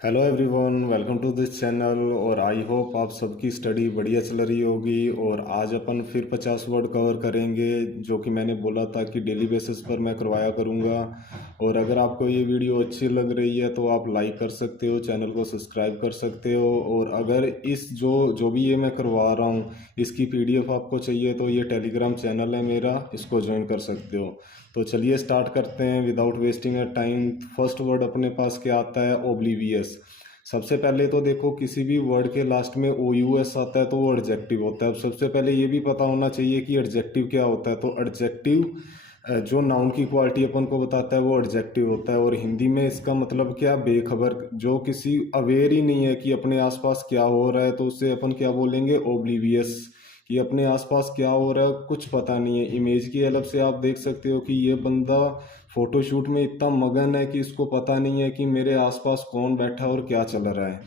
Hello everyone, welcome to this channel. और I hope आप सबकी स्टडी बढ़िया चल रही होगी। और आज अपन फिर 50 वर्ड कवर करेंगे, जो कि मैंने बोला था कि डेली बेसिस पर मैं करवाया करूँगा। और अगर आपको ये वीडियो अच्छी लग रही है तो आप लाइक कर सकते हो, चैनल को सब्सक्राइब कर सकते हो। और अगर इस जो जो भी ये मैं करवा रहा हूँ इसकी पीडीएफ आपको चाहिए तो ये टेलीग्राम चैनल है मेरा, इसको ज्वाइन कर सकते हो। तो चलिए स्टार्ट करते हैं without wasting time. First word अपने पास क्या आता है? ओब्लीवियस। सबसे पहले तो देखो, किसी भी वर्ड के लास्ट में ओ यू एस आता है तो वो एडजेक्टिव होता है। अब सबसे पहले ये भी पता होना चाहिए कि एडजेक्टिव क्या होता है। तो एडजेक्टिव जो नाउन की क्वालिटी अपन को बताता है वो एडजेक्टिव होता है। और हिंदी में इसका मतलब क्या? बेखबर, जो किसी अवेयर ही नहीं है कि अपने आसपास क्या हो रहा है, तो उसे अपन क्या बोलेंगे? ओब्लीवियस। कि अपने आसपास क्या हो रहा है कुछ पता नहीं है। इमेज की हेल्प से आप देख सकते हो कि ये बंदा फोटोशूट में इतना मगन है कि इसको पता नहीं है कि मेरे आसपास कौन बैठा है और क्या चल रहा है।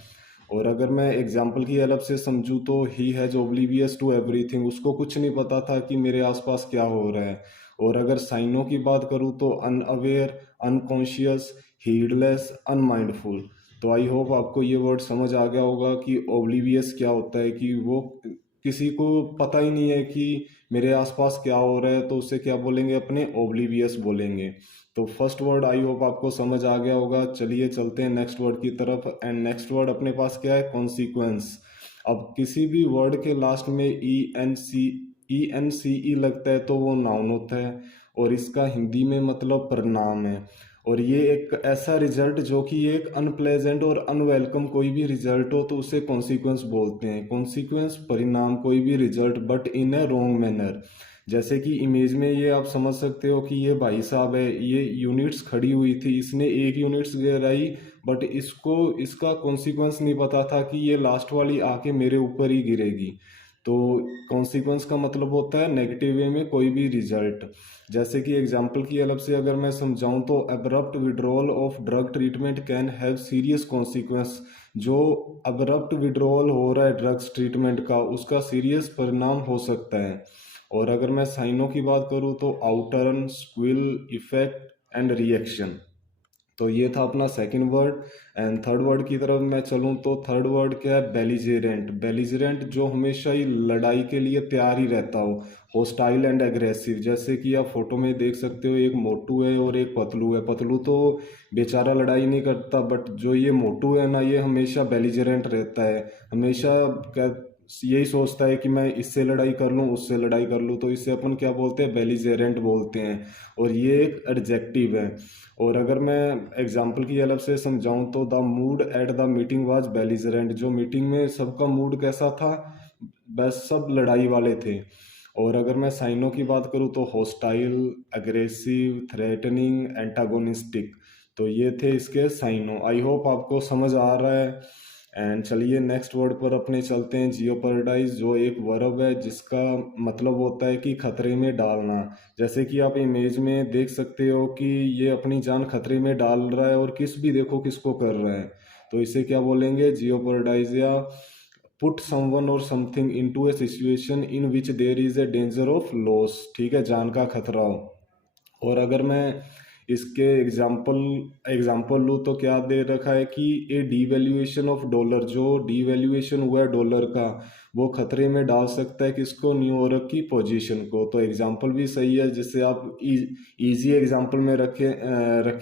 और अगर मैं एग्जाम्पल की हेल्प से समझूं तो ही हैज ओब्लीवियस टू एवरीथिंग, उसको कुछ नहीं पता था कि मेरे आसपास क्या हो रहा है। और अगर साइनों की बात करूं तो अनअवेयर, अनकॉन्शियस, हीडलेस, अनमाइंडफुल। तो आई होप आपको ये वर्ड समझ आ गया होगा कि ओब्लीवियस क्या होता है, कि वो किसी को पता ही नहीं है कि मेरे आसपास क्या हो रहा है, तो उसे क्या बोलेंगे? अपने ओब्लीवियस बोलेंगे। तो फर्स्ट वर्ड आई होप आपको समझ आ गया होगा। चलिए चलते हैं नेक्स्ट वर्ड की तरफ। एंड नेक्स्ट वर्ड अपने पास क्या है? कॉन्सिक्वेंस। अब किसी भी वर्ड के लास्ट में ई एन सी ई लगता है तो वो नाउन होता है। और इसका हिंदी में मतलब परिणाम है। और ये एक ऐसा रिजल्ट जो कि एक अनप्लेजेंट और अनवेलकम कोई भी रिजल्ट हो तो उसे कॉन्सिक्वेंस बोलते हैं। कॉन्सिक्वेंस परिणाम, कोई भी result but in A wrong manner. जैसे कि इमेज में ये आप समझ सकते हो कि ये भाई साहब है, ये यूनिट्स खड़ी हुई थी, इसने एक यूनिट्स गिराई, बट इसको इसका कॉन्सिक्वेंस नहीं पता था कि ये लास्ट वाली आके मेरे ऊपर ही गिरेगी। तो कॉन्सिक्वेंस का मतलब होता है नेगेटिव वे में कोई भी रिजल्ट। जैसे कि एग्जाम्पल की हेल्प से अगर मैं समझाऊं तो abrupt withdrawal of drug treatment can have serious consequence. जो अब्रप्ट विड्रॉल हो रहा है ड्रग्स ट्रीटमेंट का, उसका सीरियस परिणाम हो सकता है। और अगर मैं साइनों की बात करूँ तो आउटर्न, स्क्विल, इफेक्ट एंड रिएक्शन। तो ये था अपना second word. And third word की तरफ मैं चलूँ तो थर्ड वर्ड क्या है? बेलिजेरेंट। बेलिजेरेंट जो हमेशा ही लड़ाई के लिए तैयार ही रहता हो। Hostile and aggressive. जैसे कि आप फोटो में देख सकते हो, एक मोटू है और एक पतलू है। पतलू तो बेचारा लड़ाई नहीं करता, बट जो ये मोटू है ना, ये हमेशा बेलिजेरेंट रहता है। हमेशा यही सोचता है कि मैं इससे लड़ाई कर लूँ, उससे लड़ाई कर लूँ। तो इसे अपन क्या बोलते हैं? बेलिजेरेंट बोलते हैं। और ये एक एडजेक्टिव है। और अगर मैं एग्जाम्पल की हेल्प से समझाऊं तो the mood at the meeting was belligerent. जो मीटिंग में सबका मूड कैसा था? बस सब लड़ाई वाले थे। और अगर मैं साइनों की बात करूं तो हॉस्टाइल, अग्रेसिव, थ्रेटनिंग, एंटागोनिस्टिक। तो ये थे इसके साइनों। आई होप आपको समझ आ रहा है। एंड चलिए नेक्स्ट वर्ड पर अपने चलते हैं। जियोपर्डाइज जो एक वर्ब है जिसका मतलब होता है कि खतरे में डालना। जैसे कि आप इमेज में देख सकते हो कि ये अपनी जान खतरे में डाल रहा है, और किस भी देखो किसको कर रहा है। तो इसे क्या बोलेंगे? जियोपर्डाइज। या put someone or something into a situation in which there is a danger of loss. ठीक है, जान का खतरा हो। और अगर मैं इसके एग्जाम्पल एग्जाम्पल लूँ तो क्या दे रखा है कि ए डीवैल्यूएशन ऑफ डॉलर। जो डीवैल्यूएशन हुआ है डॉलर का, वो खतरे में डाल सकता है किसको? न्यूयॉर्क की पोजीशन को। तो एग्जाम्पल भी सही है, जिससे आप इजी एग्जाम्पल में रखे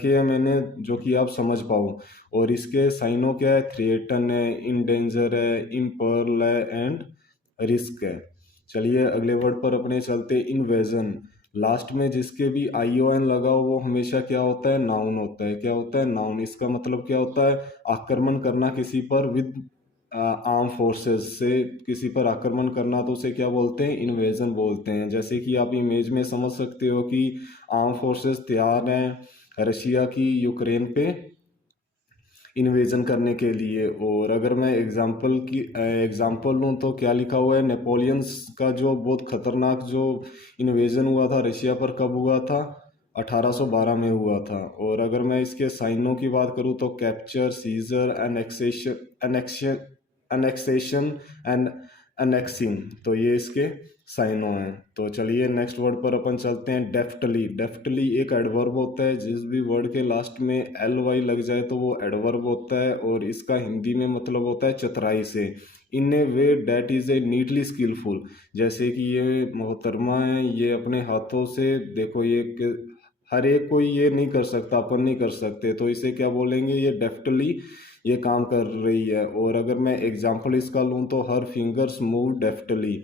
हैं मैंने, जो कि आप समझ पाओ। और इसके साइनों क्या है? थ्रेटन है, इन डेंजर है, इम्पर्ल है एंड रिस्क है। चलिए अगले वर्ड पर अपने चलते। इन्वेजन। लास्ट में जिसके भी आई ओ एन लगा हो वो हमेशा क्या होता है? नाउन होता है। क्या होता है? नाउन। इसका मतलब क्या होता है? आक्रमण करना किसी पर विद आर्म फोर्सेस से, किसी पर आक्रमण करना, तो उसे क्या बोलते हैं? इन्वेजन बोलते हैं। जैसे कि आप इमेज में समझ सकते हो कि आर्म फोर्सेस तैयार हैं रशिया की यूक्रेन पे इन्वेजन करने के लिए। और अगर मैं एग्जांपल लूँ तो क्या लिखा हुआ है? नेपोलियंस का जो बहुत खतरनाक जो इन्वेजन हुआ था रशिया पर, कब हुआ था? 1812 में हुआ था। और अगर मैं इसके साइनों की बात करूँ तो capture, seizure, annexation annexation and annexing, तो ये इसके साइनो हैं। तो चलिए नेक्स्ट वर्ड पर अपन चलते हैं, डेफ्टली। डेफ्टली एक एडवर्ब होता है, जिस भी वर्ड के लास्ट में एल वाई लग जाए तो वो एडवर्ब होता है, और इसका हिंदी में मतलब होता है चतुराई से। In a way that is a neatly skilful, जैसे कि ये मोहतरमा है, ये अपने हाथों से देखो ये हर एक कोई ये नहीं कर सकता, अपन नहीं कर सकते, तो इसे क्या बोलेंगे, ये डेफ्टली ये काम कर रही है। और अगर मैं एग्जांपल इसका लूँ तो हर फिंगर्स मूव डेफ्टली।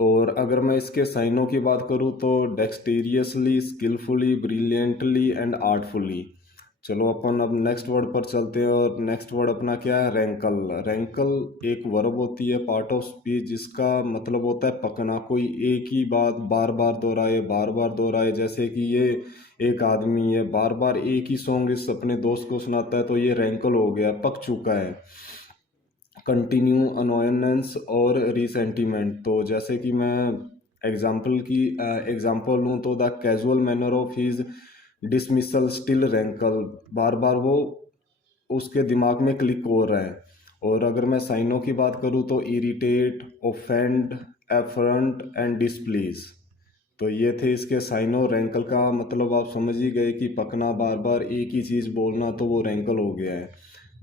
और अगर मैं इसके साइनों की बात करूँ तो डेक्सटेरियसली, स्किलफुली, ब्रिलियंटली एंड आर्टफुली। चलो अपन अब नेक्स्ट वर्ड पर चलते हैं, और नेक्स्ट वर्ड अपना क्या है, रैंकल। रैंकल एक वर्ब होती है, पार्ट ऑफ स्पीच, जिसका मतलब होता है पकना, कोई एक ही बात बार बार दोहराए, बार बार दोहराए। जैसे कि ये एक आदमी है बार बार एक ही सॉन्ग इस अपने दोस्त को सुनाता है, तो ये रैंकल हो गया, पक चुका है। कंटिन्यू, अनोयनेंस और रिसेंटिमेंट। तो जैसे कि मैं एग्जांपल लूँ तो the casual manner of his dismissal still rankle, बार बार वो उसके दिमाग में क्लिक हो रहा है। और अगर मैं साइनों की बात करूँ तो irritate, offend, efferent and displease. तो ये थे इसके साइनो। रैंकल का मतलब आप समझ ही गए कि पकना, बार बार एक ही चीज़ बोलना, तो वो रैंकल हो गया है।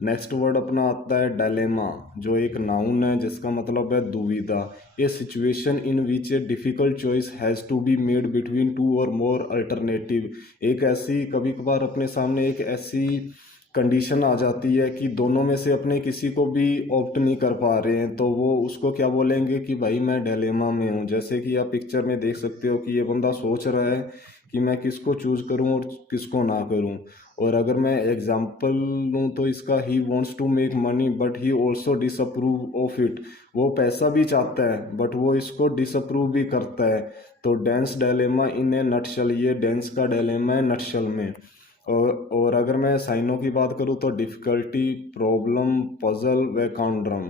नेक्स्ट वर्ड अपना आता है डायलेमा, जो एक नाउन है जिसका मतलब है दुविधा। A situation in which a difficult choice has to be made between two or more alternative. एक ऐसी, कभी कभार अपने सामने एक ऐसी कंडीशन आ जाती है कि दोनों में से अपने किसी को भी ऑप्ट नहीं कर पा रहे हैं, तो वो उसको क्या बोलेंगे कि भाई मैं डिलेमा में हूँ। जैसे कि आप पिक्चर में देख सकते हो कि ये बंदा सोच रहा है कि मैं किसको चूज़ करूँ और किसको ना करूँ। और अगर मैं एग्जांपल लूँ तो इसका, he wants to make money but he also disapprove of it. वो पैसा भी चाहता है बट वो इसको डिसअप्रूव भी करता है। तो डेंस डायलेमा इन ए नटशल, ये डेंस का डायलेमा है नटशल में। और अगर मैं साइनों की बात करूँ तो डिफ़िकल्टी, प्रॉब्लम, पजल व काउंड्रम।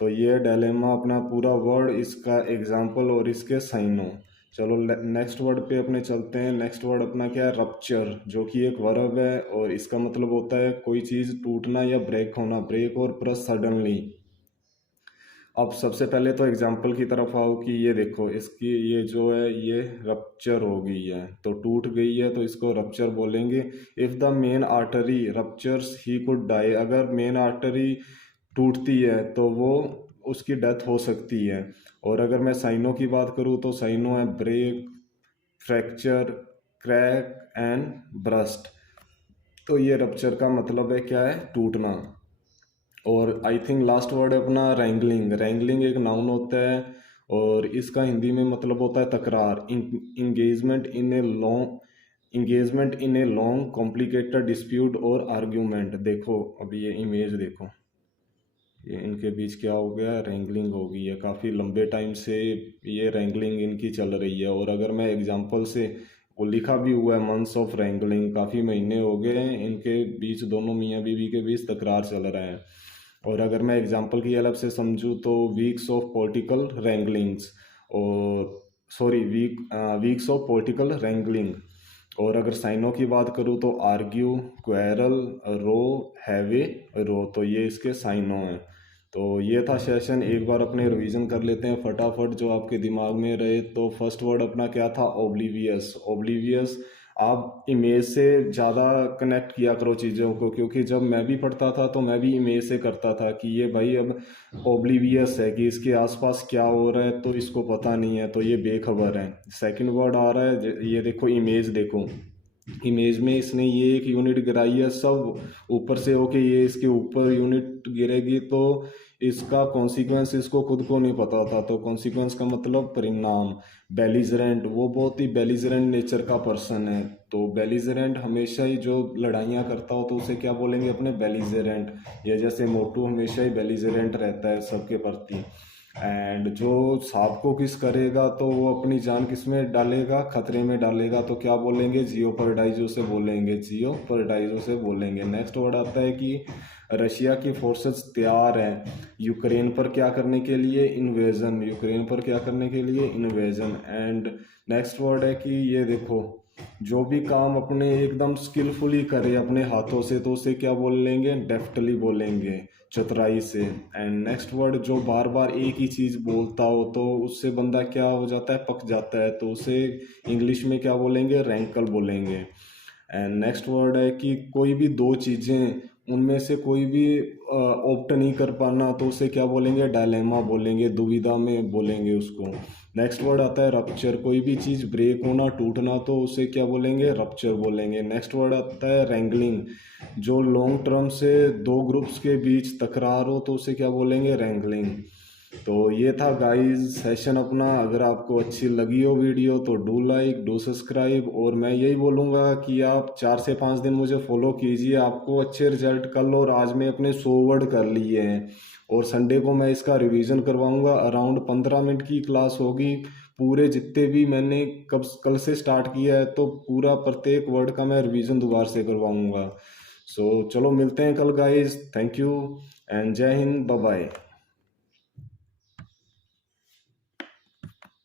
तो ये डायलेमा अपना पूरा वर्ड, इसका एग्जाम्पल और इसके साइनों। चलो नेक्स्ट वर्ड पे अपने चलते हैं। नेक्स्ट वर्ड अपना क्या है, रप्चर, जो कि एक वर्ब है, और इसका मतलब होता है कोई चीज़ टूटना या ब्रेक होना, ब्रेक और प्लस सडनली। अब सबसे पहले तो एग्जाम्पल की तरफ आओ कि ये देखो, इसकी ये जो है ये रप्चर हो गई है, तो टूट गई है, तो इसको रप्चर बोलेंगे। If the main artery ruptures he could die, अगर मेन आर्टरी टूटती है तो वो उसकी डेथ हो सकती है। और अगर मैं साइनों की बात करूँ तो साइनों है break, fracture, crack and burst. तो ये रप्चर का मतलब है क्या है, टूटना। और आई थिंक लास्ट वर्ड है अपना रैंगलिंग। रैंगलिंग एक नाउन होता है, और इसका हिंदी में मतलब होता है तकरार, engagement in a long complicated dispute और आर्ग्यूमेंट। देखो अब ये इमेज देखो, ये इनके बीच क्या हो गया, रैंगलिंग हो गई है, काफ़ी लंबे टाइम से ये रैंगलिंग इनकी चल रही है। और अगर मैं एग्जांपल से, वो लिखा भी हुआ है मंथ्स ऑफ रैंगलिंग, काफ़ी महीने हो गए हैं इनके बीच, दोनों मियाँ बीवी के बीच तकरार चल रहा है। और अगर मैं एग्जांपल की हेल्प से समझूँ तो वीक्स ऑफ पॉलिटिकल रैंगलिंग्स, और sorry weeks of political wrangling. और अगर साइनों की बात करूँ तो आर्ग्यू, क्वेरल, रो, हैवे, रो। तो ये इसके साइनों हैं। तो ये था सेशन, एक बार अपने रिवीजन कर लेते हैं फटाफट जो आपके दिमाग में रहे। तो फर्स्ट वर्ड अपना क्या था, ओब्लीवियस। ओब्लीवियस, आप इमेज से ज़्यादा कनेक्ट किया करो चीज़ों को, क्योंकि जब मैं भी पढ़ता था तो मैं भी इमेज से करता था कि ये भाई अब ओब्लीवियस है कि इसके आसपास क्या हो रहा है तो इसको पता नहीं है, तो ये बेखबर है। सेकंड वर्ड आ रहा है, ये देखो इमेज देखो, इमेज में इसने ये एक यूनिट गिराई है, सब ऊपर से होके ये इसके ऊपर यूनिट गिरेगी, तो इसका कॉन्सिक्वेंस इसको खुद को नहीं पता था। तो कॉन्सिक्वेंस का मतलब परिणाम। बेलिजरेंट, वो बहुत ही बेलिजरेंट नेचर का पर्सन है, तो बेलिजरेंट हमेशा ही जो लड़ाइयाँ करता हो तो उसे क्या बोलेंगे अपने, बेलिजरेंट। या जैसे मोटू हमेशा ही बेलिजरेंट रहता है सबके प्रति। एंड जो सांप को किस करेगा तो वो अपनी जान किस में डालेगा, खतरे में डालेगा, तो क्या बोलेंगे, जियोपर्डाइजो से बोलेंगे, जियोपर्डाइजो से बोलेंगे। नेक्स्ट वर्ड आता है कि रशिया की फोर्सेस तैयार हैं यूक्रेन पर क्या करने के लिए, इन्वेजन, यूक्रेन पर क्या करने के लिए, इन्वेजन। एंड नेक्स्ट वर्ड है कि ये देखो, जो भी काम अपने एकदम स्किलफुली करे अपने हाथों से तो उसे क्या बोल लेंगे, डेफ्टली बोलेंगे, चतुराई से। एंड नेक्स्ट वर्ड, जो बार बार एक ही चीज़ बोलता हो तो उससे बंदा क्या हो जाता है, पक जाता है, तो उसे इंग्लिश में क्या बोलेंगे, रैंकल बोलेंगे। एंड नेक्स्ट वर्ड है कि कोई भी दो चीज़ें उनमें से कोई भी ऑप्ट नहीं कर पाना तो उसे क्या बोलेंगे, डायलेमा बोलेंगे, दुविधा में बोलेंगे उसको। नेक्स्ट वर्ड आता है रप्चर, कोई भी चीज़ ब्रेक होना, टूटना, तो उसे क्या बोलेंगे, रप्चर बोलेंगे। नेक्स्ट वर्ड आता है रैंगलिंग, जो लॉन्ग टर्म से दो ग्रुप्स के बीच तकरार हो तो उसे क्या बोलेंगे, रैंगलिंग। तो ये था गाइस सेशन अपना। अगर आपको अच्छी लगी हो वीडियो तो डू लाइक, डू सब्सक्राइब, और मैं यही बोलूँगा कि आप 4 से 5 दिन मुझे फॉलो कीजिए, आपको अच्छे रिजल्ट कल और आज में अपने 100 वर्ड कर लिए हैं। और संडे को मैं इसका रिवीजन करवाऊँगा, अराउंड 15 मिनट की क्लास होगी। पूरे जितने भी मैंने कल से स्टार्ट किया है तो पूरा प्रत्येक वर्ड का मैं रिवीजन दोबारा से करवाऊँगा। सो चलो मिलते हैं कल गाइस, थैंक यू एंड जय हिंद, बाय बाय।